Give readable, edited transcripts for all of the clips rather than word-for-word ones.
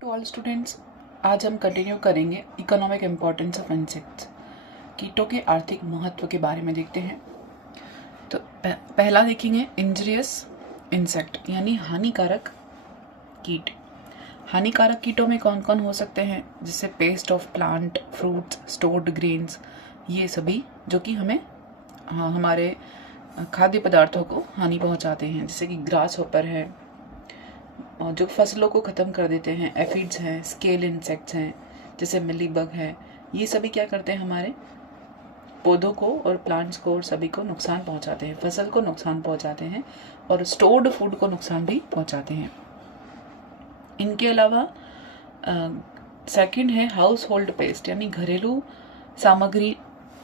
To all students, आज हम continue करेंगे इकोनॉमिक इम्पोर्टेंस ऑफ इंसेक्ट्स। कीटों के आर्थिक महत्व के बारे में देखते हैं। तो पहला देखेंगे इंजरियस इंसेक्ट यानी हानिकारक कीट। हानिकारक कीटों में कौन कौन हो सकते हैं, जिससे paste of plant, fruits, stored grains, ये सभी जो कि हमें हमारे खाद्य पदार्थों को हानि पहुंचाते हैं, जैसे कि ग्रास हॉपर है, जो फसलों को ख़त्म कर देते हैं, एफिड्स हैं, स्केल इंसेक्ट्स हैं जैसे मिलीबग है। ये सभी क्या करते हैं, हमारे पौधों को और प्लांट्स को और सभी को नुकसान पहुंचाते हैं, फसल को नुकसान पहुंचाते हैं और स्टोर्ड फूड को नुकसान भी पहुंचाते हैं। इनके अलावा सेकंड है हाउस होल्ड पेस्ट यानी घरेलू सामग्री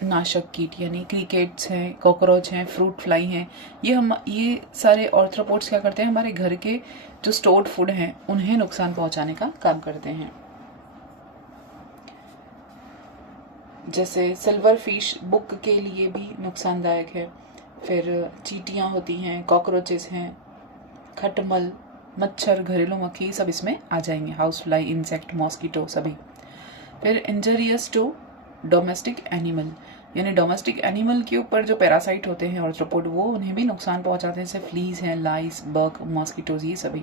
नाशक कीट, यानी क्रिकेट्स हैं, कॉकरोच हैं, फ्रूट फ्लाई हैं। ये सारे ऑर्थ्रोपोड्स क्या करते हैं, हमारे घर के जो स्टोर्ड फूड हैं उन्हें नुकसान पहुंचाने का काम करते हैं। जैसे सिल्वर फिश बुक के लिए भी नुकसानदायक है। फिर चींटियां होती हैं, कॉकरोचेस हैं, खटमल, मच्छर, घरेलू मक्खी, सब इसमें आ जाएंगे, हाउस फ्लाई, इंसेक्ट, मॉस्किटो सभी। फिर इंजरियस टू डोमेस्टिक एनिमल यानी डोमेस्टिक एनिमल के ऊपर जो पैरासाइट होते हैं ऑर्थ्रोपोड, वो उन्हें भी नुकसान पहुंचाते हैं, जैसे फ्लीज हैं, लाइस, बग, मॉस्किटोज, ये सभी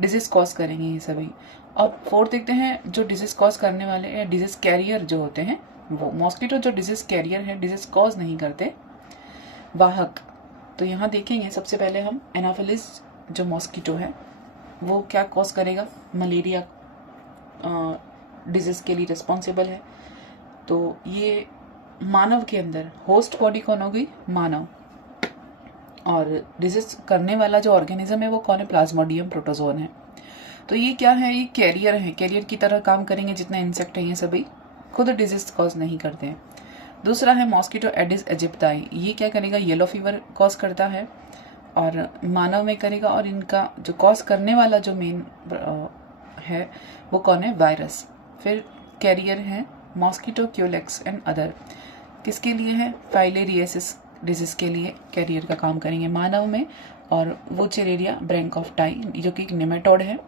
डिजीज कॉज करेंगे ये सभी। और फोर्थ देखते हैं जो डिजीज कॉज करने वाले या डिजीज कैरियर जो होते हैं वो। मॉस्किटो जो डिजीज कैरियर है, डिजीज कॉज नहीं करते, वाहक। तो यहाँ देखेंगे सबसे पहले हम एनाफिलिस जो मॉस्किटो है वो क्या कॉज करेगा, मलेरिया डिजीज के लिए रिस्पॉन्सिबल है। तो ये मानव के अंदर होस्ट बॉडी कौन हो गई, मानव, और डिजीज करने वाला जो ऑर्गेनिज्म है वो कौन है, प्लाज्मोडियम प्रोटोजोन है। तो ये क्या है, ये कैरियर है, कैरियर की तरह काम करेंगे। जितने इंसेक्ट हैं ये सभी खुद डिजीज कॉज नहीं करते हैं। दूसरा है मॉस्किटो एडिस इजिप्टाई, ये क्या करेगा, येलो फीवर कॉज करता है और मानव में करेगा। और इनका जो कॉज करने वाला जो मेन है वो कौन है, वायरस। फिर कैरियर है मॉस्किटो क्यूलेक्स एंड अदर, किसके लिए है, फाइलेरियसिस डिजीज के लिए कैरियर का काम करेंगे मानव में। और वो चेरेरिया ब्रैंक ऑफ टाई जो कि एक निमेटोड है।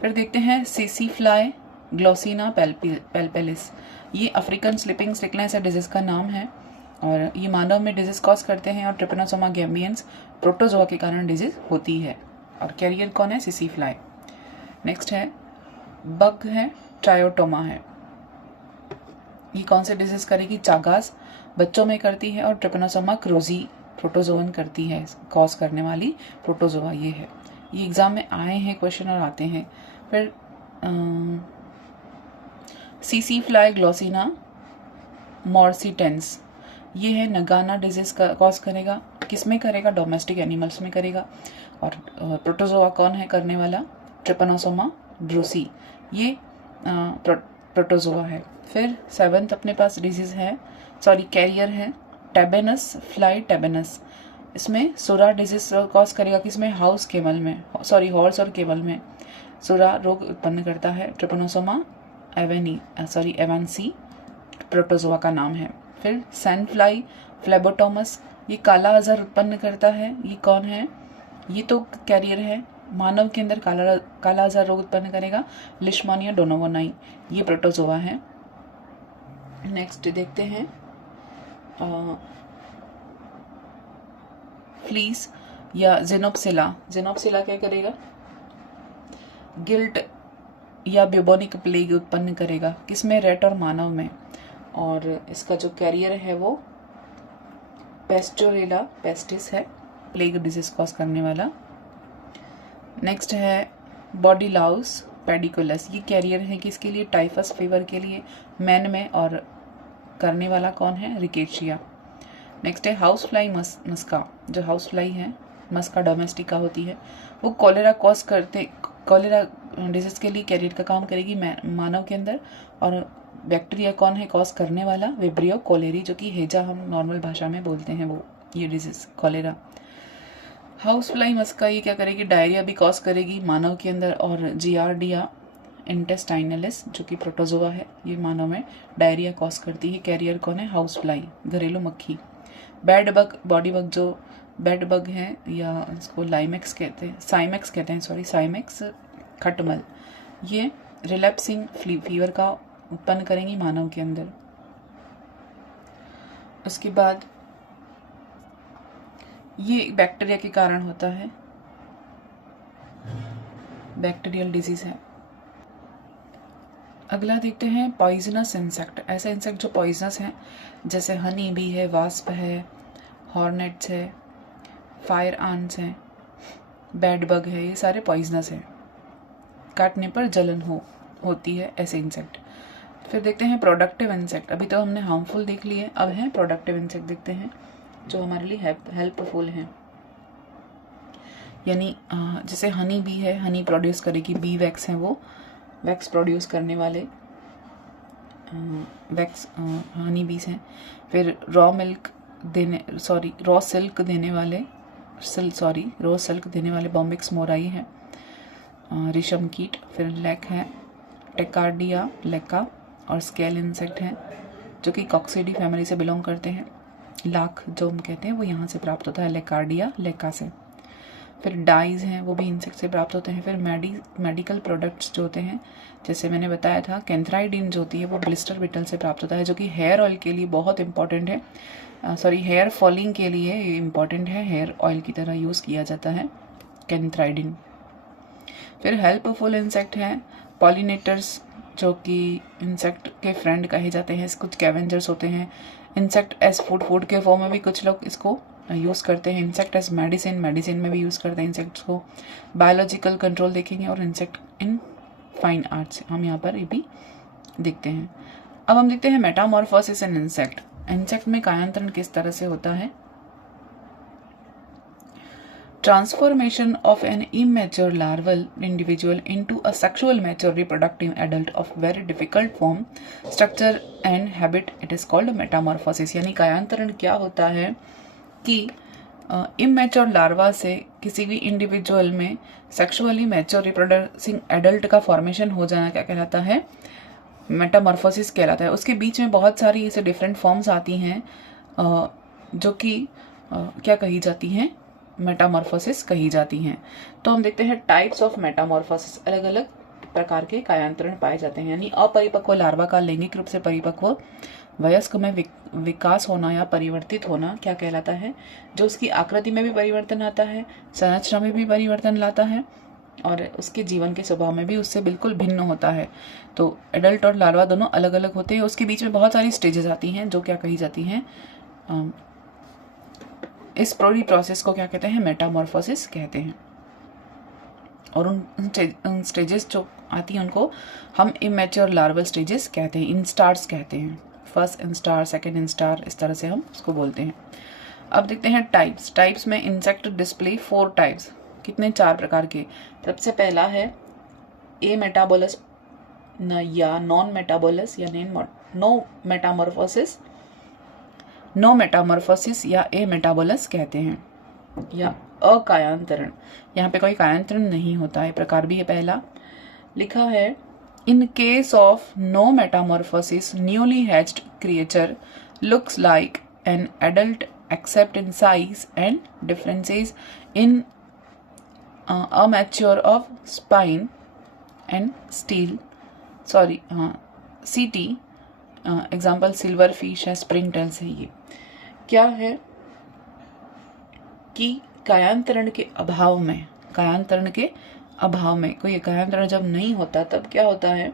फिर देखते हैं सीसी फ्लाई, ग्लोसिना पेल्पेलिस, ये अफ्रीकन स्लिपिंग सिकनेस है डिजीज का नाम है और ये मानव में डिजीज कॉज करते हैं। और ट्रिपेनोसोमा गैम्बियंस प्रोटोजोआ के कारण डिजीज होती है और कैरियर कौन है, सीसी फ्लाई। नेक्स्ट है बग है, ट्रायोटोमा है, ये कौन से डिजीज करेगी, चागास बच्चों में करती है। और ट्रिपेनोसोमा क्रोजी प्रोटोजोवन करती है, कॉज करने वाली प्रोटोजोआ ये है। ये एग्जाम में आए हैं क्वेश्चन और आते हैं। फिर सीसी फ्लाई, ग्लोसिना मॉर्सिटेंस, ये है नगाना डिजीज का कॉज करेगा, किस में करेगा, डोमेस्टिक एनिमल्स में करेगा। और प्रोटोजोआ कौन है करने वाला, ट्रिपेनोसोमा ब्रूसी, ये प्रोटोजोआ है। फिर सेवंथ अपने पास डिजीज है, कैरियर है टेबेनस फ्लाई टेबेनस, इसमें सुरा डिजीज कॉज करेगा, किसमें, हाउस केमल में, हॉर्स और केमल में सुरा रोग उत्पन्न करता है। ट्रिपेनोसोमा एवेंसी प्रोटोजोआ का नाम है। फिर सैंड फ्लाई फ्लेबोटोमस, ये काला आजार उत्पन्न करता है, ये कौन है, ये तो कैरियर है, मानव के अंदर काला आजार रोग उत्पन्न करेगा, लिशमानिया डोनोवोनाई, ये प्रोटोजोआ है। नेक्स्ट देखते हैं फ्लीस या जेनोप्सिला, जेनोप्सिला क्या करेगा, गिल्ट या ब्यूबोनिक प्लेग उत्पन्न करेगा, किसमें, रेट और मानव में। और इसका जो कैरियर है वो पेस्टोरेला पेस्टिस है, प्लेग डिजीज कॉज करने वाला। नेक्स्ट है बॉडी लाउस पेडिकुलस, ये कैरियर है किसके लिए, टाइफस फीवर के लिए, मैन में, और करने वाला कौन है, रिकेशिया। नेक्स्ट है हाउस फ्लाई मस्का, जो हाउस फ्लाई है मस्का डोमेस्टिका होती है, वो कॉलेरा डिजीज के लिए कैरियर का काम करेगी मानव के अंदर। और बैक्टीरिया कौन है कॉज करने वाला, विब्रियो कोलेरी, जो कि हेजा हम नॉर्मल भाषा में बोलते हैं, वो ये डिजीज कॉलेरा। हाउस फ्लाई मस्का ये क्या करेगी, डायरिया भी कॉज करेगी मानव के अंदर। और जियार्डिया इंटेस्टाइनलिस जो कि प्रोटोजोआ है, ये मानव में डायरिया कॉज करती है। कैरियर कौन है, हाउस फ्लाई घरेलू मक्खी। बेड बग, बॉडी बग जो बेड बग है या इसको लाइमेक्स कहते हैं, साइमेक्स कहते हैं, साइमेक्स खटमल, ये रिलैप्सिंग फीवर का उत्पन्न करेंगी मानव के अंदर। उसके बाद ये बैक्टीरिया के कारण होता है, बैक्टीरियल डिजीज है। अगला देखते हैं पॉइजनस इंसेक्ट। ऐसे इंसेक्ट जो पॉइजनस हैं, जैसे हनी बी है, वास्प है, हॉर्नेट्स है, फायर आंट्स हैं, बेड बग है, ये सारे पॉइजनस हैं, काटने पर जलन होती है ऐसे इंसेक्ट। फिर देखते हैं प्रोडक्टिव इंसेक्ट। अभी तो हमने हार्मफुल देख लिए, अब हैं प्रोडक्टिव इंसेक्ट देखते हैं जो हमारे लिए हेल्पफुल हैं। यानी जैसे हनी बी है, हनी प्रोड्यूस करेगी, बी वैक्स हैं, वो वैक्स प्रोड्यूस करने वाले वैक्स हनी बीज हैं। फिर रॉ सिल्क देने वाले बॉम्बिक्स मोराई हैं, रेशम कीट। फिर लैक है, टेकार्डिया लेका, और स्केल इंसेक्ट हैं जो कि कॉक्सिडी फैमिली से बिलोंग करते हैं। लाख जो हम कहते हैं वो यहाँ से प्राप्त होता है, लेकार्डिया लेका से। फिर डाइज हैं, वो भी इंसेक्ट से प्राप्त होते हैं। फिर मेडिकल प्रोडक्ट्स जो होते हैं, जैसे मैंने बताया था कैंथ्राइडिन जो होती है वो ब्लिस्टर बिटल से प्राप्त होता है, जो कि हेयर ऑयल के लिए बहुत इंपॉर्टेंट है, हेयर फॉलिंग के लिए इम्पॉर्टेंट है, हेयर ऑयल की तरह यूज़ किया जाता है कैंथ्राइडिन। फिर हेल्पफुल इंसेक्ट हैं पॉलिनेटर्स, जो कि इंसेक्ट के फ्रेंड कहे जाते हैं। कुछ कैवेंजर्स होते हैं। इंसेक्ट एज फूड के फॉर्म में भी कुछ लोग इसको यूज़ करते हैं। इंसेक्ट एज मेडिसिन में भी यूज़ करते हैं इंसेक्ट्स को। बायोलॉजिकल कंट्रोल देखेंगे, और इंसेक्ट इन फाइन आर्ट्स हम यहाँ पर ये भी देखते हैं। अब हम देखते हैं मेटामॉर्फोसिस इन इंसेक्ट। इंसेक्ट में कायांतरण किस तरह से होता है। Transformation of an immature larval individual into a sexual mature reproductive adult of very difficult form, structure and habit, it is called metamorphosis। यानी कायांतरण क्या होता है कि इमेच्योर लार्वा से किसी भी इंडिविजुअल में सेक्सुअली मैच्योर रिप्रोड्यूसिंग एडल्ट का फॉर्मेशन हो जाना क्या कहलाता है, मेटामॉर्फोसिस कहलाता है। उसके बीच में बहुत सारी ऐसे डिफरेंट फॉर्म्स आती हैं जो कि क्या कही जाती हैं, मेटामॉर्फोसिस कही जाती हैं। तो हम देखते हैं टाइप्स ऑफ मेटामॉर्फोसिस। अलग अलग प्रकार के कायांतरण पाए जाते हैं। यानी अपरिपक्व लार्वा का लैंगिक रूप से परिपक्व वयस्क में विकास होना या परिवर्तित होना क्या कहलाता है, जो उसकी आकृति में भी परिवर्तन आता है, संरचना में भी परिवर्तन लाता है, और उसके जीवन के स्वभाव में भी उससे बिल्कुल भिन्न होता है। तो एडल्ट और लार्वा दोनों अलग अलग होते हैं। उसके बीच में बहुत सारी स्टेजेस आती हैं जो क्या कही जाती हैं, इस पूरी प्रोसेस को क्या कहते हैं, मेटामॉर्फोसिस कहते हैं। और उन स्टेजेस जो आती हैं उनको हम इमेच्योर लार्वल स्टेजेस कहते हैं, इंस्टार्स कहते हैं। फर्स्ट इंस्टार, सेकेंड इंस्टार, इस तरह से हम उसको बोलते हैं। अब देखते हैं टाइप्स में इंसेक्ट डिस्प्ले 4 टाइप्स। कितने, 4 प्रकार के। सबसे पहला है ए मेटाबोलस या नॉन मेटाबोलस या नो मेटामॉर्फोसिस या ए मेटाबोलस कहते हैं, या अकायांतरण। यहाँ पे कोई कायांतरण नहीं होता है, प्रकार भी है पहला। लिखा है in case of no metamorphosis newly hatched creature looks like an adult except in size and differences in immature of spine and setae. Example silver fish है, स्प्रिंग टेल्स है। ये क्या है कि कायांतरण के अभाव में कोई कायांतरण जब नहीं होता तब क्या होता है,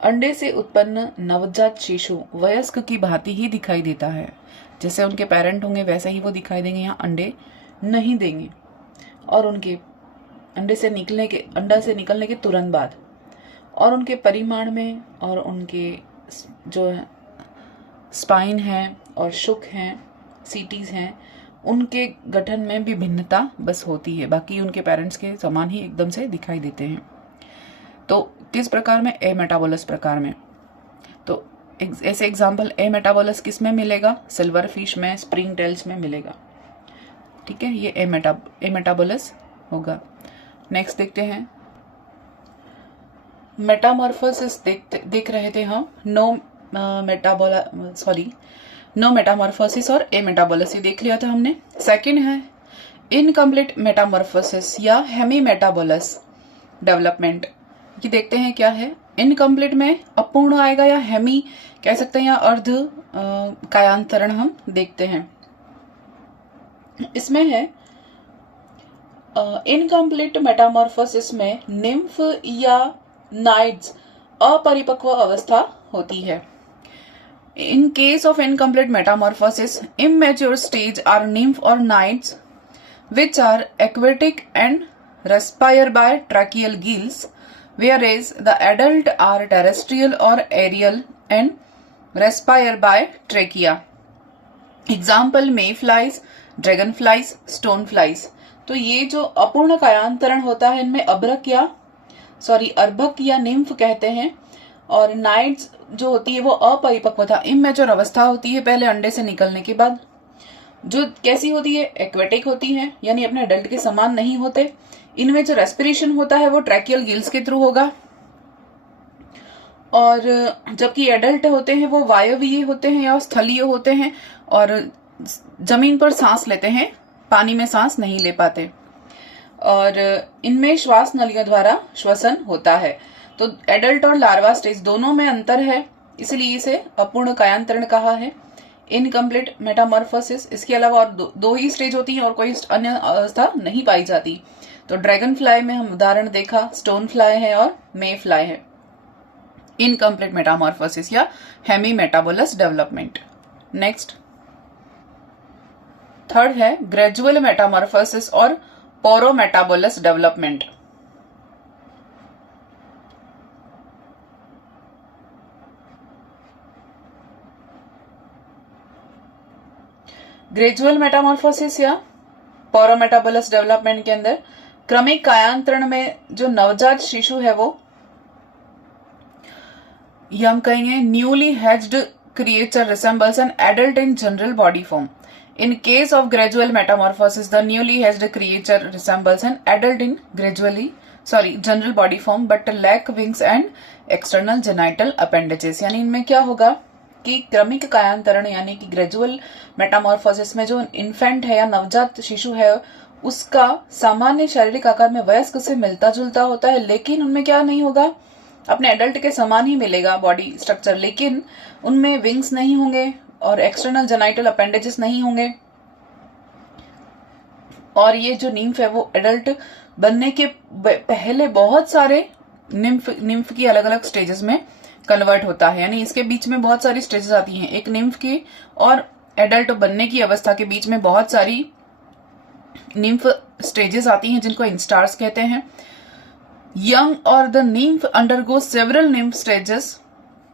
अंडे से उत्पन्न नवजात शिशु वयस्क की भांति ही दिखाई देता है। जैसे उनके पेरेंट होंगे वैसे ही वो दिखाई देंगे, यहाँ अंडे नहीं देंगे। और उनके अंडा से निकलने के तुरंत बाद, और उनके परिमाण में, और उनके जो स्पाइन है और शुक हैं, सीटीज हैं, उनके गठन में भी भिन्नता बस होती है, बाकी उनके पेरेंट्स के समान ही एकदम से दिखाई देते हैं। तो किस प्रकार में, ए मेटाबोलस प्रकार में। तो ऐसे एग्जाम्पल ए मेटाबोलस किस में मिलेगा, सिल्वर फिश में, स्प्रिंग टेल्स में मिलेगा। ठीक है, ये ए मेटाबोलस होगा। नेक्स्ट देखते हैं मेटामॉर्फोसिस। देख रहे थे हम नो मेटामॉर्फोसिस और ए मेटाबोलस, ये देख लिया था हमने। सेकंड है इनकम्प्लीट मेटामॉर्फोसिस या हेमी मेटाबोलस डेवलपमेंट। ये देखते हैं क्या है। इनकम्प्लीट में अपूर्ण आएगा या हेमी कह सकते हैं या अर्ध कायांतरण हम देखते हैं। इसमें है इनकम्प्लीट मेटामॉर्फोसिस में निम्फ या नाइड्स अपरिपक्व अवस्था होती है। In case of incomplete metamorphosis immature stage are nymph और naiads which are aquatic and respire by tracheal gills, whereas the adult are terrestrial or aerial and respire by trachea. Example mayflies, dragonflies, stoneflies. तो ये जो अपूर्ण कायांतरण होता है इनमें अर्भक या निम्फ कहते हैं, और नाइट्स जो होती है वो अपरिपक्वता इमेच्योर अवस्था होती है पहले अंडे से निकलने के बाद। जो कैसी होती है, एक्वेटिक होती है, यानी अपने अडल्ट के समान नहीं होते। इनमें जो रेस्पिरेशन होता है वो ट्रैकियल गिल्स के थ्रू होगा, और जबकि एडल्ट होते हैं वो वायवीय होते हैं या स्थलीय होते हैं और जमीन पर सांस लेते हैं, पानी में सांस नहीं ले पाते, और इनमें श्वास नलियों द्वारा श्वसन होता है। तो एडल्ट और लार्वा स्टेज दोनों में अंतर है, इसलिए इसे अपूर्ण कायांतरण कहा है, इनकम्प्लीट मेटामॉर्फोसिस। इसके अलावा और दो ही स्टेज होती हैं और कोई अन्य अवस्था नहीं पाई जाती। तो ड्रैगन फ्लाई में हम उदाहरण देखा, स्टोन फ्लाई है और मे फ्लाई है। इनकम्प्लीट मेटामॉर्फोसिस या hemimetabolous development. Next third है ग्रेजुअल मेटामॉर्फोसिस और पोरोमेटाबोलस डेवलपमेंट। ग्रेजुअल मेटामॉर्फोसिस या पोरोमेटाबोलस डेवलपमेंट के अंदर क्रमिक कायांतरण में जो नवजात शिशु है वो, ये हम कहेंगे newly hatched creature resembles an adult in general body form. In case of gradual metamorphosis, the newly hatched creature resembles an adult in general body form but lack wings and external genital appendages। यानी इनमें क्या होगा कि क्रमिक कायांतरण यानी कि gradual Metamorphosis में जो इन्फेंट है या नवजात शिशु है उसका सामान्य शारीरिक आकार में वयस्क से मिलता जुलता होता है, लेकिन उनमें क्या नहीं होगा, अपने एडल्ट के समान ही मिलेगा बॉडी स्ट्रक्चर, लेकिन उनमें विंग्स नहीं होंगे और एक्सटर्नल जेनाइटल अपेंडेजेस नहीं होंगे। और ये जो निम्फ है वो एडल्ट बनने के पहले बहुत सारे निम्फ की अलग अलग स्टेजेस में कन्वर्ट होता है, यानी इसके बीच में बहुत सारी स्टेजेस आती हैं। एक निम्फ की और एडल्ट बनने की अवस्था के बीच में बहुत सारी निम्फ स्टेजेस आती हैं जिनको इंस्टार्स कहते हैं। यंग और the nymph undergo several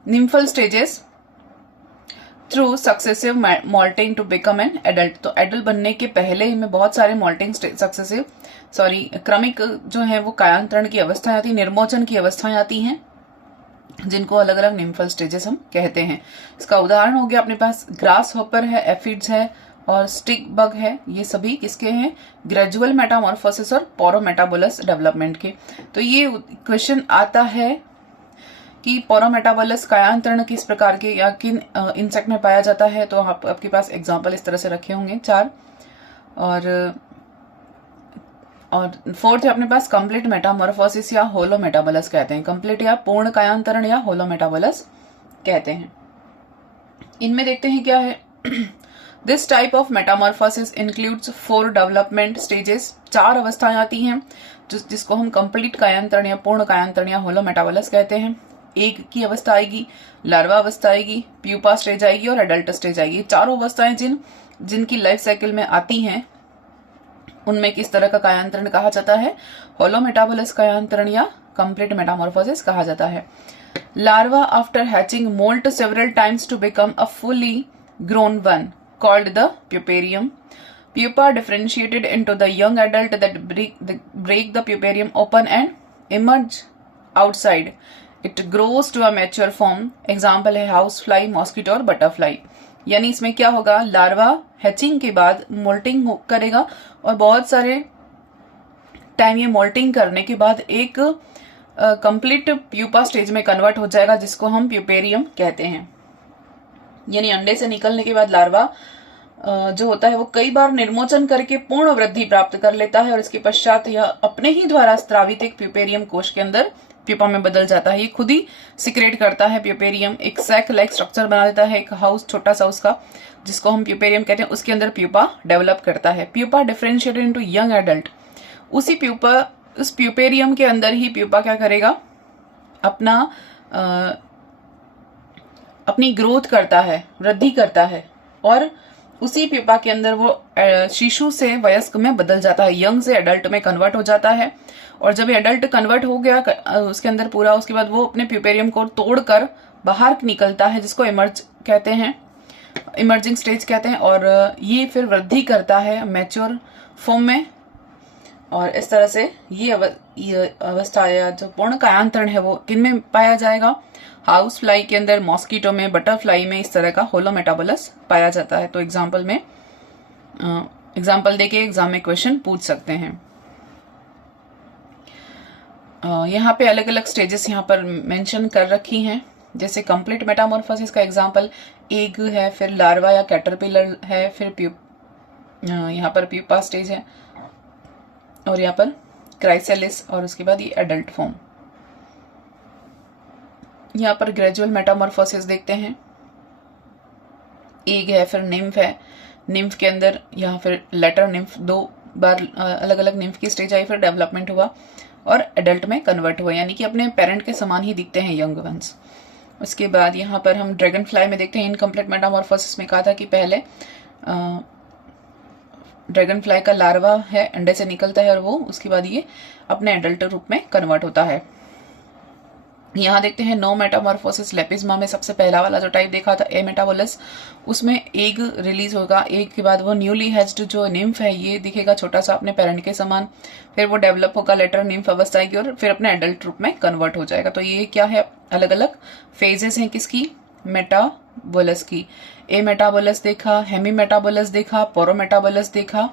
nymphal stages through successive moulting to become an adult. तो एडल्ट बनने के पहले इनमें बहुत सारे मॉल्टिंग क्रमिक जो है वो कायांतरण की अवस्थाएं आती, निर्मोचन की अवस्थाएं आती हैं, जिनको अलग अलग निम्फल स्टेजेस हम कहते हैं। इसका उदाहरण हो गया अपने पास ग्रास हॉपर है, एफिड्स है और स्टिक बग है। ये सभी किसके हैं, ग्रेजुअल मेटामॉर्फोसिस और पोरोमेटाबोलस डेवलपमेंट के। तो ये क्वेश्चन आता है कि पोरोमेटाबोलस कायांतरण किस प्रकार के या किन इंसेक्ट में पाया जाता है। तो आपके पास एग्जाम्पल इस तरह से रखे होंगे 4, और फोर्थ है अपने पास कंप्लीट मेटामॉर्फोसिस या होलो मेटाबोलस कहते हैं। कंप्लीट या पूर्ण कायांतरण या होलो मेटाबोलस कहते हैं। इनमें देखते हैं क्या है। This type of Metamorphosis includes 4 development stages. 4 अवस्थाएं आती हैं जिसको हम कंप्लीट कायांतरण या पूर्ण कायांतरण या होलो मेटाबोलस कहते हैं। एक की अवस्था आएगी, लार्वा अवस्था आएगी, प्यूपा स्टेज आएगी और एडल्ट स्टेज आएगी। चारों अवस्थाएं जिनकी लाइफ साइकिल में आती हैं उनमें किस तरह का कायांतरण कहा जाता है, होलो मेटाबोलस कायांतरण या कंप्लीट मेटामॉर्फोसिस कहा जाता है। Larva after hatching moult several times to become a fully grown one called the puparium. Pupa differentiated into the young adult that break the puparium open and emerge outside. It grows to a mature form. Example है house fly, mosquito और butterfly. यानी इसमें क्या होगा, larva hatching के बाद moulting करेगा और बहुत सारे टाइम ये मोल्टिंग करने के बाद एक कंप्लीट प्यूपा स्टेज में कन्वर्ट हो जाएगा जिसको हम प्यूपेरियम कहते हैं। यानी अंडे से निकलने के बाद लार्वा जो होता है वो कई बार निर्मोचन करके पूर्ण वृद्धि प्राप्त कर लेता है और इसके पश्चात यह अपने ही द्वारा स्त्रावित एक प्यूपेरियम कोश के अंदर प्यूपा में बदल जाता है। ये खुद ही सिक्रेट करता है प्यूपेरियम, एक सैक लाइक स्ट्रक्चर बना देता है, एक हाउस छोटा सा उसका, जिसको हम प्यूपेरियम कहते हैं, उसके अंदर प्यूपा डेवलप करता है। Pupa differentiated into young adult, उसी प्यूपा, उस प्यूपेरियम के अंदर ही प्यूपा क्या करेगा, अपनी ग्रोथ करता है, वृद्धि करता है, और उसी प्यूपा के अंदर वो शिशु से वयस्क में बदल जाता है, यंग से एडल्ट में कन्वर्ट हो जाता है। और जब एडल्ट कन्वर्ट हो गया उसके अंदर पूरा, उसके बाद वो अपने प्यूपेरियम को तोड़कर बाहर निकलता है, जिसको इमर्ज कहते हैं, इमर्जिंग स्टेज कहते हैं। और ये फिर वृद्धि करता है मैच्योर फॉर्म में, और इस तरह से ये अवस्था या जो पूर्ण कायांतरण है वो किन में पाया जाएगा, हाउस फ्लाई के अंदर, मॉस्किटो में, बटरफ्लाई में इस तरह का होलोमेटाबोलस पाया जाता है। तो एग्जाम्पल देके एग्जाम में क्वेश्चन पूछ सकते हैं। यहाँ पे अलग अलग स्टेजेस यहाँ पर मेंशन कर रखी हैं, जैसे कंप्लीट मेटामॉर्फोसिस का एग्जाम्पल एग है, फिर लार्वा या कैटरपिलर है, फिर यहाँ पर प्यूपा स्टेज है, और यहाँ पर क्राइसेलिस, और उसके बाद ये एडल्ट फॉर्म। यहाँ पर ग्रेजुअल मेटामॉर्फोसिस देखते हैं, एग है, फिर निम्फ है, निम्फ के अंदर यहाँ फिर लेटर निम्फ, 2 बार अलग अलग निम्फ की स्टेज आई, फिर डेवलपमेंट हुआ और एडल्ट में कन्वर्ट हुआ, यानी कि अपने पेरेंट के समान ही दिखते हैं यंग वंस। उसके बाद यहाँ पर हम ड्रैगन फ्लाई में देखते हैं, इनकम्प्लीट मेटामॉर्फोसिस में कहा था कि पहले ड्रैगन फ्लाई का लार्वा है, अंडे से निकलता है, और वो उसके बाद ये अपने एडल्ट रूप में कन्वर्ट होता है। यहाँ देखते हैं नो मेटामॉर्फोसिस, लेपिज्मा में सबसे पहला वाला जो टाइप देखा था ए मेटाबोलस, उसमें एग रिलीज होगा, एग के बाद वो न्यूली हैच्ड जो निम्फ है ये दिखेगा छोटा सा अपने पेरेंट के समान, फिर वो डेवलप होगा, लेटर निम्फ अवस्था आएगी और फिर अपने एडल्ट रूप में कन्वर्ट हो जाएगा। तो ये क्या है, अलग अलग फेजेस हैं किसकी, मेटाबोलस की। ए मेटाबोलस देखा, हेमी मेटाबोलस देखा, पोरो मेटाबोलस देखा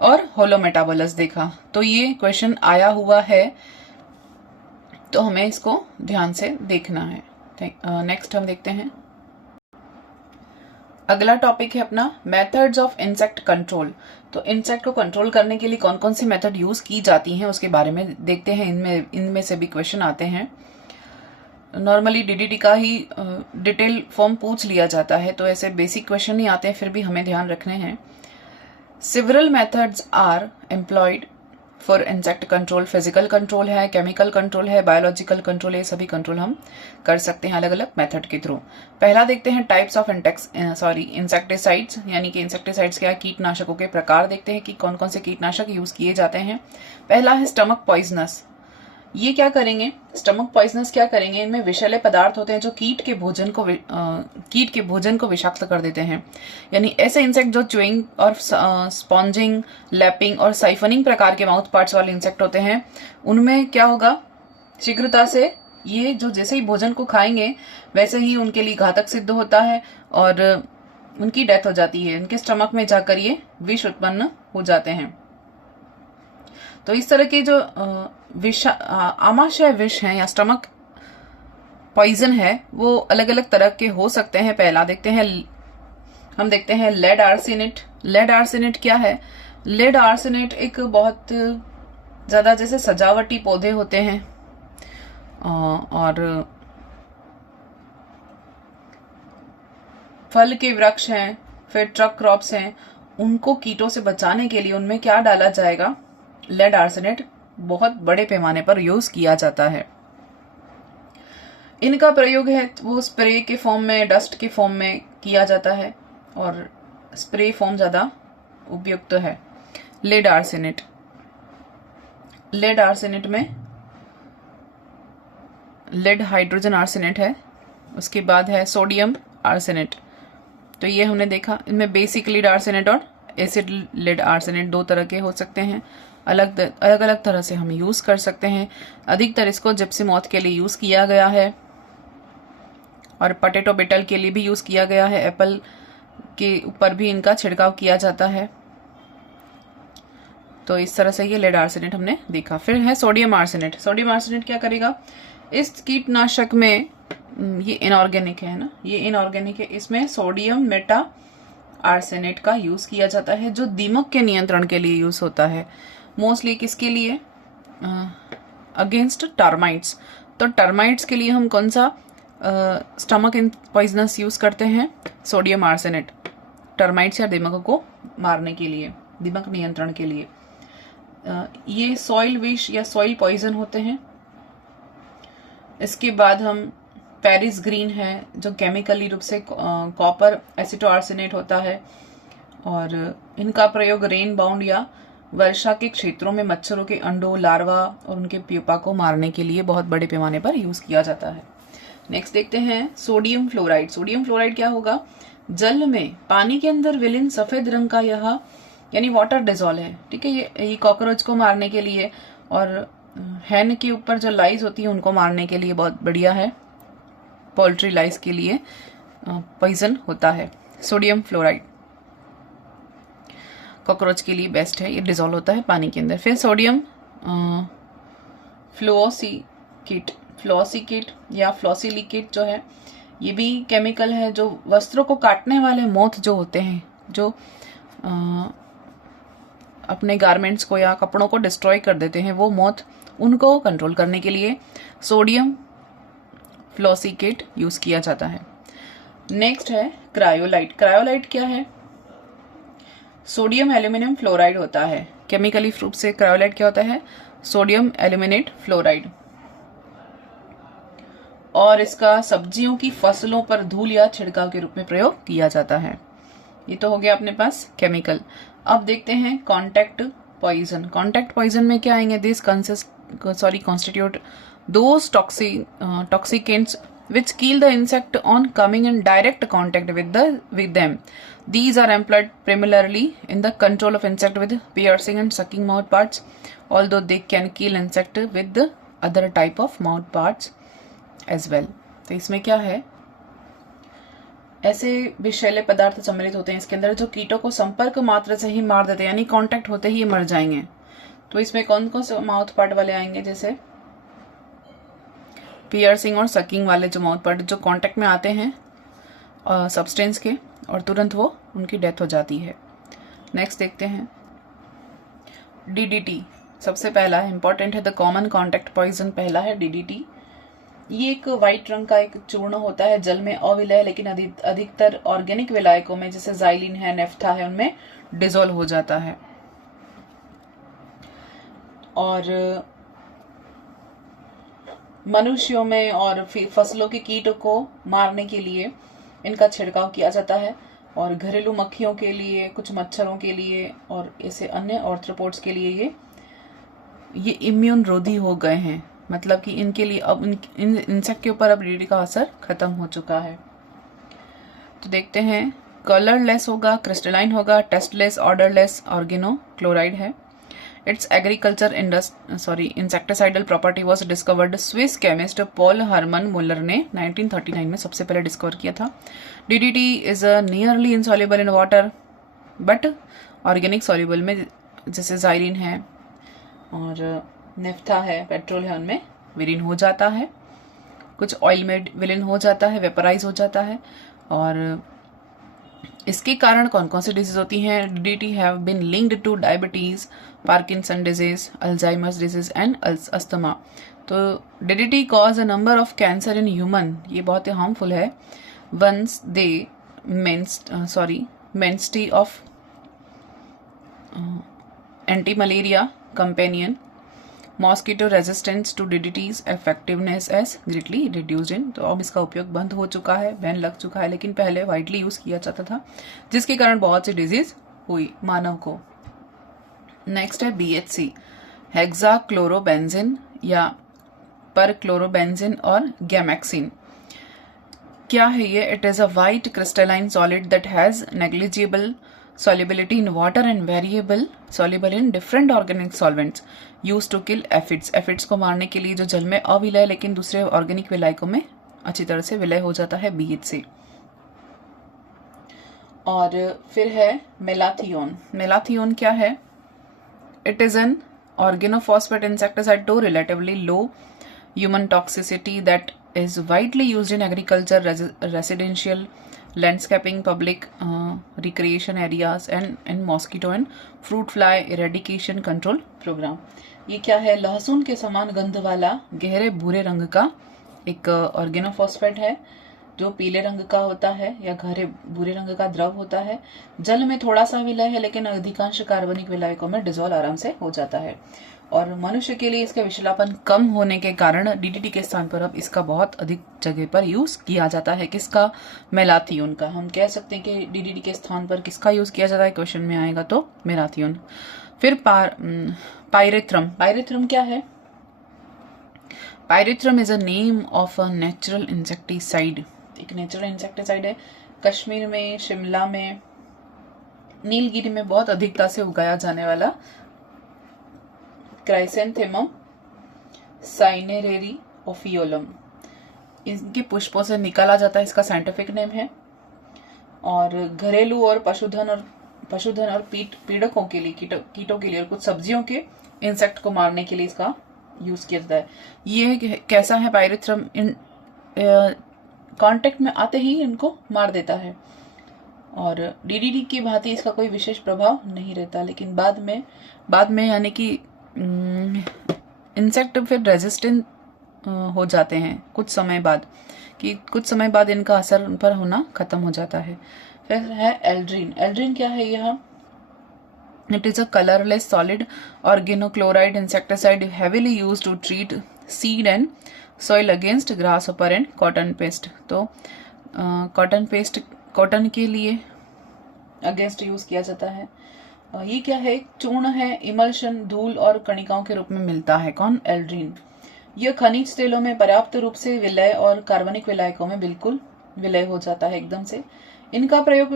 और होलो मेटाबोलस देखा। तो ये क्वेश्चन आया हुआ है, तो हमें इसको ध्यान से देखना है। नेक्स्ट हम देखते हैं, अगला टॉपिक है अपना मेथड्स ऑफ इंसेक्ट कंट्रोल। तो इंसेक्ट को कंट्रोल करने के लिए कौन कौन सी मेथड यूज की जाती हैं उसके बारे में देखते हैं। इनमें से भी क्वेश्चन आते हैं। नॉर्मली डीडीटी का ही डिटेल फॉर्म पूछ लिया जाता है, तो ऐसे बेसिक क्वेश्चन ही आते हैं, फिर भी हमें ध्यान रखने हैं। Several methods are employed for insect control, physical control है, केमिकल कंट्रोल है, बायोलॉजिकल कंट्रोल है, सभी कंट्रोल हम कर सकते हैं अलग अलग मेथड के थ्रू। पहला देखते हैं टाइप्स ऑफ इंसेक्टिसाइड्स, यानी कि इंसेक्टिसाइड्स क्या है, कीटनाशकों के प्रकार देखते हैं कि कौन कौन से कीटनाशक यूज किए जाते हैं। पहला है स्टमक पॉइजनस। ये क्या करेंगे, स्टमक पॉइजनस क्या करेंगे, इनमें विषैले पदार्थ होते हैं जो कीट के भोजन को विषाक्त कर देते हैं। यानी ऐसे इंसेक्ट जो च्यूइंग और स्पॉन्जिंग, लैपिंग और साइफनिंग प्रकार के माउथ पार्ट्स वाले इंसेक्ट होते हैं, उनमें क्या होगा, शीघ्रता से ये जो जैसे ही भोजन को खाएंगे वैसे ही उनके लिए घातक सिद्ध होता है और उनकी डेथ हो जाती है। उनके स्टमक में जाकर ये विष उत्पन्न हो जाते हैं। तो इस तरह के जो आमाशय विष हैं या स्टमक पॉइजन है वो अलग अलग तरह के हो सकते हैं। पहला देखते हैं, हम देखते हैं लेड आर्सेनेट। लेड आर्सेनेट क्या है, लेड आर्सेनेट एक बहुत ज्यादा जैसे सजावटी पौधे होते हैं और फल के वृक्ष हैं, फिर ट्रक क्रॉप्स हैं, उनको कीटों से बचाने के लिए उनमें क्या डाला जाएगा, लेड आर्सेनेट बहुत बड़े पैमाने पर यूज किया जाता है। इनका प्रयोग है वो स्प्रे के फॉर्म में, डस्ट के फॉर्म में किया जाता है और स्प्रे फॉर्म ज्यादा उपयुक्त है। लेड आर्सेनेट, लेड आर्सेनेट में लेड हाइड्रोजन आर्सेनेट है, उसके बाद है सोडियम आर्सेनेट। तो ये हमने देखा, इनमें बेसिक लेड आर्सेनेट और एसिड लेड आर्सेनेट दो तरह के हो सकते हैं। अलग अलग तरह से हम यूज कर सकते हैं। अधिकतर इसको जिप्सी मॉथ के लिए यूज किया गया है और पोटैटो बिटल के लिए भी यूज किया गया है। एप्पल के ऊपर भी इनका छिड़काव किया जाता है। तो इस तरह से ये लेड आर्सेनेट हमने देखा। फिर है सोडियम आर्सेनेट। सोडियम आर्सेनेट क्या करेगा, इस कीटनाशक में, ये इनऑर्गेनिक है ना, ये इनऑर्गेनिक है, इसमें सोडियम मेटा आर्सेनेट का यूज किया जाता है जो दीमक के नियंत्रण के लिए यूज होता है। मोस्टली किसके लिए, अगेंस्ट टर्माइट्स। तो टर्माइट्स के लिए हम कौन सा स्टमक पॉइजनस यूज करते हैं? सोडियम आर्सेनेट, टर्माइट्स या दीमकों को मारने के लिए, दीमक नियंत्रण के लिए। ये सॉइल विश या सॉइल पॉइजन होते हैं। इसके बाद हम पेरिस ग्रीन है जो केमिकली रूप से कॉपर एसिटोआर्सेनेट होता है, और इनका प्रयोग रेन बाउंड या वर्षा के क्षेत्रों में मच्छरों के अंडों, लार्वा और उनके प्यूपा को मारने के लिए बहुत बड़े पैमाने पर यूज किया जाता है। नेक्स्ट देखते हैं सोडियम फ्लोराइड। सोडियम फ्लोराइड क्या होगा? जल में, पानी के अंदर विलीन सफेद रंग का यह यानी वाटर डिजोल है, ठीक है। ये कॉकरोच को मारने के लिए और हैन के ऊपर जो लाइज होती है उनको मारने के लिए बहुत बढ़िया है। पोल्ट्री लाइस के लिए पॉइजन होता है सोडियम फ्लोराइड, कॉकरोच के लिए बेस्ट है। ये डिजोल्व होता है पानी के अंदर। फिर सोडियम फ्लोसिकेट या फ्लोसिलिकेट जो है, ये भी केमिकल है जो वस्त्रों को काटने वाले मोथ जो होते हैं, जो अपने गारमेंट्स को या कपड़ों को डिस्ट्रॉय कर देते हैं, वो मोथ, उनको कंट्रोल करने के लिए सोडियम फ्लोसिकेट यूज किया जाता है। नेक्स्ट है क्रायोलाइट। क्रायोलाइट क्या है? सोडियम एल्यूमिनियम फ्लोराइड होता है। केमिकली रूप से क्रायोलाइट क्या होता है? सोडियम एल्यूमिनेट फ्लोराइड, और इसका सब्जियों की फसलों पर धूल या छिड़काव के रूप में प्रयोग किया जाता है। ये तो हो गया अपने पास केमिकल। अब देखते हैं कॉन्टैक्ट पॉइजन। कॉन्टैक्ट पॉइजन में क्या आएंगे? This constitute those toxicants which kill the insect on coming in direct contact with them. These are employed primarily in the control of insect with piercing and sucking mouth parts, although they can kill insect with the other type of mouth parts as well. तो इसमें क्या है? ऐसे विषैले पदार्थ सम्मिलित होते हैं इसके अंदर जो कीटों को संपर्क मात्र से ही मार देते हैं, यानी कांटेक्ट होते ही ये मर जाएंगे। तो इसमें कौन कौन से माउथ पार्ट वाले आएंगे? जैसे पियर्सिंग और सकिंग वाले जो माउथ पार्ट जो कांटेक्ट में आते हैं सब्सटेंस के, और तुरंत वो उनकी डेथ हो जाती है। नेक्स्ट देखते हैं डीडीटी। सबसे पहला है, इंपॉर्टेंट है, द कॉमन कॉन्टैक्ट पॉइजन। पहला है डीडीटी। ये एक व्हाइट रंग का एक चूर्ण होता है, जल में अविलय लेकिन अधिकतर ऑर्गेनिक विलायकों में जैसे जाइलिन है, नेफ्था है, उनमें डिसॉल्व हो जाता है। और मनुष्यों में और फसलों के कीटों को मारने के लिए इनका छिड़काव किया जाता है, और घरेलू मक्खियों के लिए, कुछ मच्छरों के लिए और ऐसे अन्य ऑर्थ्रोपोड्स के लिए ये इम्यून रोधी हो गए हैं। मतलब कि इनके लिए अब इन इंसेक्ट के ऊपर अब डीडीटी का असर खत्म हो चुका है। तो देखते हैं, कलरलेस होगा, क्रिस्टलाइन होगा, टेस्टलेस, ऑर्डरलेस ऑर्गेनोक्लोराइड है। Its insecticidal property was discovered Swiss chemist Paul Hermann Muller ने 1939 में सबसे पहले डिस्कवर किया था। DDT is nearly insoluble in water but organic soluble में, जैसे जाइलिन है और नेफ्था है, पेट्रोल है, उनमें विलीन हो जाता है। कुछ ऑयल में विलीन हो जाता है, वेपराइज हो जाता है। और इसके कारण कौन कौन सी डिजीज होती हैं? DDT have been linked to diabetes, Parkinson disease, Alzheimer's disease and asthma. तो DDT cause a number of cancer in human. ये बहुत ही हार्मफुल है। Once they mainstay of anti malaria companion mosquito resistance to DDT's effectiveness as greatly reduced in. तो अब इसका उपयोग बंद हो चुका है, बैन लग चुका है, लेकिन पहले वाइडली यूज किया जाता था, जिसके कारण बहुत सी डिजीज हुई मानव को। नेक्स्ट है BHC, हेक्साक्लोरोबेंजीन या परक्लोरोबेंजीन और गैमेक्सिन। क्या है ये? It is a white crystalline solid that has negligible solubility in water and variable soluble in different organic solvents used to kill aphids. aphids को मारने के लिए जो जल में अविलय लेकिन दूसरे ऑर्गेनिक विलायकों में अच्छी तरह से विलय हो जाता है, BHC। और फिर है मेलाथियोन। मेलाथियोन क्या है? It is an organophospate insecticide to relatively low human toxicity that is widely used in agriculture, residential landscaping, public recreation areas and mosquito and fruit fly eradication control program. ये क्या है? लहसुन के समान गंध वाला गहरे भूरे रंग का एक ऑर्गेनोफॉस्फेट है जो पीले रंग का होता है या गहरे भूरे रंग का द्रव होता है। जल में थोड़ा सा विलय है लेकिन अधिकांश कार्बनिक विलायकों में डिजोल्व आराम से हो जाता है। और मनुष्य के लिए इसका विषैलापन कम होने के कारण डीडीटी के स्थान पर अब इसका बहुत अधिक जगह पर यूज किया जाता है। किसका? मेलाथियोन का। हम कह सकते हैं कि डीडीटी के स्थान पर किसका यूज किया जाता है, क्वेश्चन में आएगा तो मेलाथियोन। फिर पायरेथ्रम। पायरेथ्रम क्या है? Pyrethrum is a name of a natural insecticide. एक नेचुरल इंसेक्टिसाइड है। कश्मीर में, शिमला में, नीलगिरी में बहुत अधिकता से उगाया जाने वाला क्राइसेंथेमम साइनेरेरी ओफियोलम, इनके पुष्पों से निकाला जाता है, इसका साइंटिफिक नेम है। और घरेलू और पशुधन और पीड़कों के लिए, कीटों के लिए और कुछ सब्जियों के इंसेक्ट को मारने के लिए इसका यूज किया जाता है। ये कैसा है? पायरेथ्रम इन कांटेक्ट में आते ही इनको मार देता है और डीडीटी की भांति इसका कोई विशेष प्रभाव नहीं रहता, लेकिन बाद में यानी कि इंसेक्ट फिर रेजिस्टेंट हो जाते हैं कुछ समय बाद इनका असर उन पर होना खत्म हो जाता है। फिर है एल्ड्रीन। एल्ड्रीन क्या है? यह it is a colourless solid organochloride insecticide heavily used to treat seed and soil against grasshopper and cotton pest. तो कॉटन के लिए अगेंस्ट यूज किया जाता है। ये क्या है? चूर्ण है, इमल्शन, धूल और कणिकाओं के रूप में मिलता है। कौन? एल्ड्रीन। यह खनिज तेलों में पर्याप्त रूप से विलय और कार्बनिक विलायकों में बिल्कुल विलय हो जाता है एकदम से। इनका प्रयोग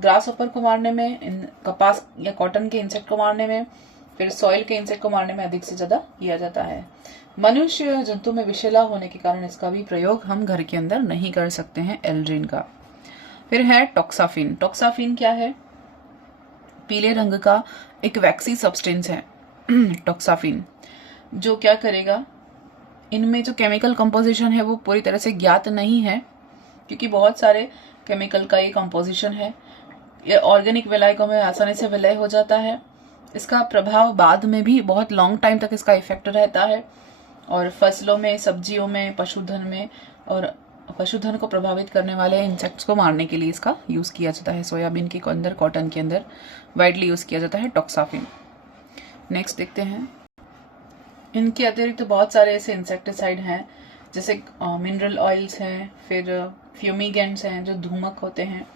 ग्रास होपर को मारने में, कपास या कॉटन के इंसेक्ट को मारने में, फिर सॉइल के इंसेक्ट को मारने में अधिक से ज्यादा किया जाता है। मनुष्य जंतु में विषैला होने के कारण इसका भी प्रयोग हम घर के अंदर नहीं कर सकते हैं, एल्ड्रीन का। फिर है टॉक्साफिन। टॉक्साफिन क्या है? पीले रंग का एक वैक्सी सब्सटेंस है टॉक्साफिन, जो क्या करेगा? इनमें जो केमिकल कंपोजिशन है वो पूरी तरह से ज्ञात नहीं है, क्योंकि बहुत सारे केमिकल का ये कंपोजिशन है। ये ऑर्गेनिक विलायकों में आसानी से विलय हो जाता है। इसका प्रभाव बाद में भी बहुत लॉन्ग टाइम तक इसका इफेक्ट रहता है और फसलों में, सब्जियों में, पशुधन में और पशुधन को प्रभावित करने वाले इंसेक्ट्स को मारने के लिए इसका यूज किया जाता है। सोयाबीन के अंदर, कॉटन के अंदर वाइडली यूज किया जाता है टॉक्साफिन। नेक्स्ट देखते हैं। इनके अतिरिक्त बहुत सारे ऐसे इंसेक्टिसाइड हैं, जैसे मिनरल ऑयल्स हैं, फिर फ्यूमिगेंट्स हैं जो धूमक होते हैं,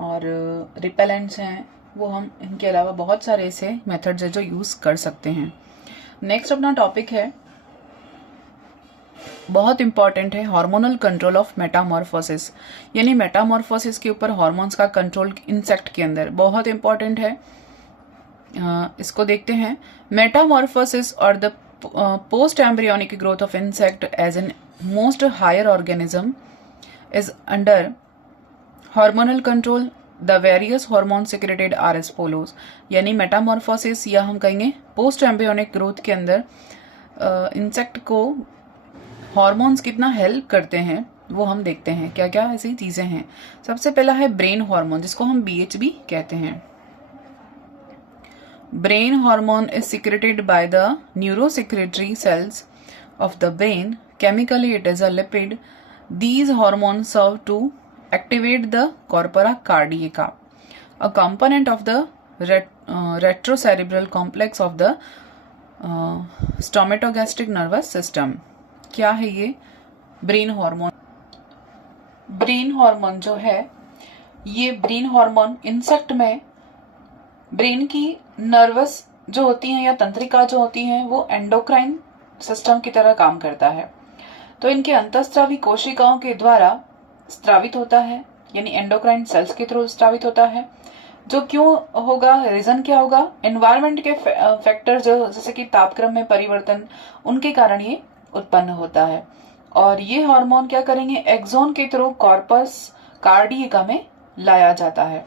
और रिपेलेंट्स हैं। वो हम इनके अलावा बहुत सारे ऐसे मेथड्स हैं जो यूज कर सकते हैं। नेक्स्ट अपना टॉपिक है, बहुत इंपॉर्टेंट है, हार्मोनल कंट्रोल ऑफ मेटामॉर्फोसिस। यानी मेटामॉर्फोसिस के ऊपर हार्मोन्स का कंट्रोल इंसेक्ट के अंदर बहुत इंपॉर्टेंट है। इसको देखते हैं। मेटामॉर्फोसिस और the post embryonic growth of insect as in most higher organism is under hormonal control. The various hormone secreted are as follows. यानी मेटामॉर्फोसिस या हम कहेंगे पोस्ट एम्ब्रियोनिक ग्रोथ के अंदर इंसेक्ट को हार्मोन्स कितना हेल्प करते हैं वो हम देखते हैं। क्या क्या ऐसी चीजें हैं? सबसे पहला है ब्रेन हार्मोन, जिसको हम BHB कहते हैं। Brain hormone is secreted by the neurosecretory cells of the brain. Chemically it is a lipid. These hormone serve to activate the corpora cardiaca, a component of the retrocerebral complex of the stomatogastric nervous system. क्या है ये? Brain hormone. Brain hormone जो है, ये brain hormone insect में brain की nervous जो होती हैं या तंत्रिका जो होती हैं वो एंडोक्राइन सिस्टम की तरह काम करता है। तो इनके अंतःस्रावी कोशिकाओं के द्वारा स्त्रावित होता है, यानी एंडोक्राइन सेल्स के थ्रू स्त्रावित होता है। जो क्यों होगा? रीजन क्या होगा? एनवायरमेंट के फैक्टर जो जैसे कि तापक्रम में परिवर्तन, उनके कारण ये उत्पन्न होता है। और ये हार्मोन क्या करेंगे? एक्सोन के थ्रू कॉर्पस कार्डियका में लाया जाता है।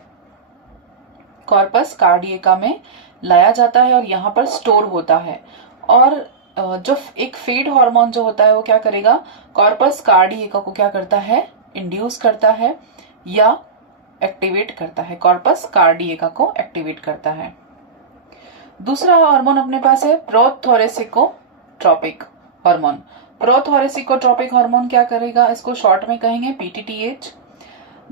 कॉर्पस कार्डियका में लाया जाता है और यहाँ पर स्टोर होता है। और जो एक फेड हार्मोन जो होता है वो क्या करेगा? कॉर्पस कार्डियका को क्या करता है? इंड्यूस करता है। या एक्टिवेट करता है, कॉर्पस कार्डिएका को एक्टिवेट करता है। दूसरा हार्मोन अपने पास है प्रोथोरेसिकोट्रोपिक हार्मोन। प्रोथोरेसिकोट्रोपिक हार्मोन क्या करेगा, इसको शॉर्ट में कहेंगे पीटीटीएच।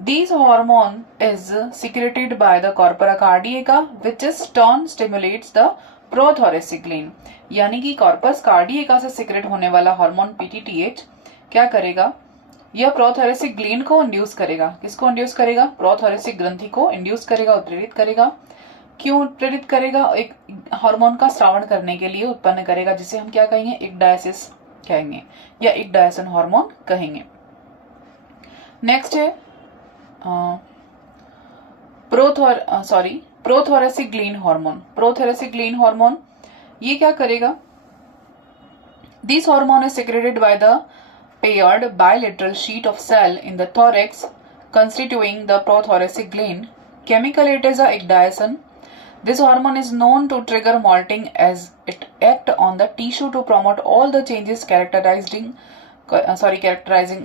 These hormone is secreted by the corpora cardiaca which is turn stimulates the prothoracic gland। यानी कि कॉर्पस कार्डिएका से सिक्रेट होने वाला हार्मोन पीटीटीएच क्या करेगा, यह प्रोथोरेसिक ग्लैंड को इंड्यूस करेगा। किसको इंड्यूस करेगा, प्रोथोरेसिक ग्रंथि को इंड्यूस करेगा, उत्प्रेरित करेगा। क्यों प्रेरित करेगा, एक हार्मोन का स्रावण करने के लिए उत्पन्न करेगा, जिसे हम क्या कहेंगे, इक्डायसिस कहेंगे या इक्डायसन हार्मोन कहेंगे। नेक्स्ट है prothoracic gland hormone. Prothoracic gland hormone ये क्या करेगा, this hormone is secreted by the paired bilateral sheet of cell in the thorax constituting the prothoracic gland. Chemical it is a ecdysone. This hormone is known to trigger molting as it act on the tissue to promote all the changes characterizing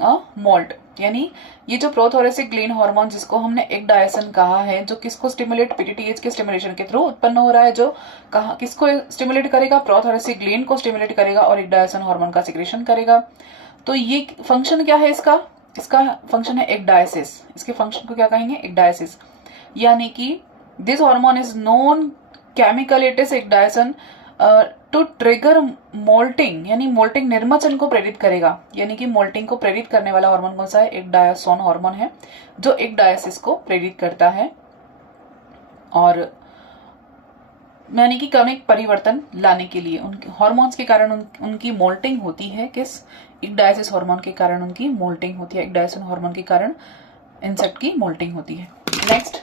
a molt। यानी ये जो prothoracic gland hormone जिसको हमने एक्डायसन कहा है, जो किसको stimulate, पीटीटीएच के स्टिमुलेशन के थ्रू उत्पन्न हो रहा है, जो कहा किसको स्टिमुलेट करेगा, प्रोथोरेसिक ग्लैंड को स्टिमुलेट करेगा और एक्डायसन हार्मोन का सिक्रेशन करेगा। तो ये फंक्शन क्या है इसका फंक्शन है एक्डायसिस। इसके फंक्शन को क्या कहेंगे, एक्डायसिस। यानी कि this hormone is known chemical it is ecdysone to trigger moulting, यानी मोल्टिंग निर्मचन को प्रेरित करेगा। यानी कि मोल्टिंग को प्रेरित करने वाला हार्मोन कौन सा है, एक्डायसोन हार्मोन है, जो एक्डायसिस को प्रेरित करता है और यानी कि क्रमिक परिवर्तन लाने के लिए उनके हार्मोन्स के कारण उनकी मोल्टिंग होती है। किस, इक्डायसिस हार्मोन के कारण उनकी मोल्टिंग होती है, इक्डायसन हार्मोन के कारण इंसेक्ट की मोल्टिंग होती है। नेक्स्ट